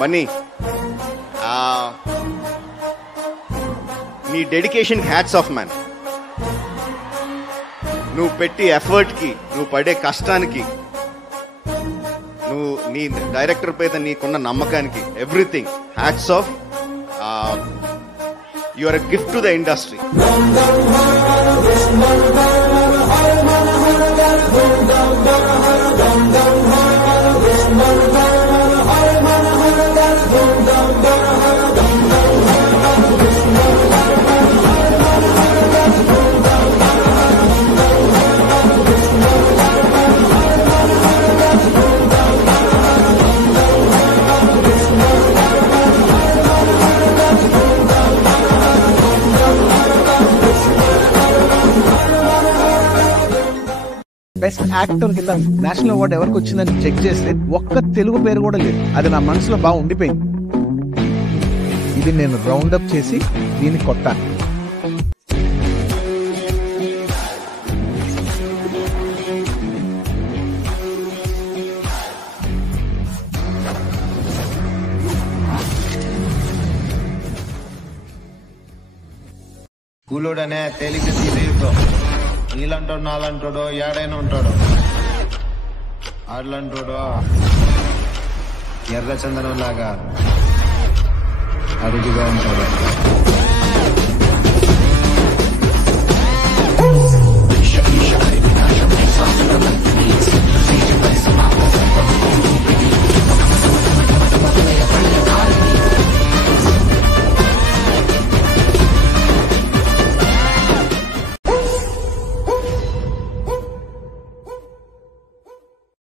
బన్నీ, నీ dedication hats off man. నువ్వు పెట్టి ఎఫర్ట్ కి, నువ్వు పడే కష్టానికి, నువ్వు నీ డైరెక్టర్ పైన నీకున్న నమ్మకానికి, everything hats off. You are a gift to the industry. Best actor కింద నేషనల్ అవార్డు ఎవరికి వచ్చిందని చెక్ చేస్తే ఒక్క తెలుగు పేరు కూడా లేదు. అది నా మనసులో బాగా ఉండిపోయింది. ఇది నేను రౌండప్ చేసి దీన్ని కొట్టాను. కూలోడనే తేలిక తీరేతో నీళ్ళంటాడు, నాలంటాడో, ఏడైనా ఉంటాడు. ఆడలంటాడో ఎర్ర చందనం లాగా అరుదుగా ఉంటాడు.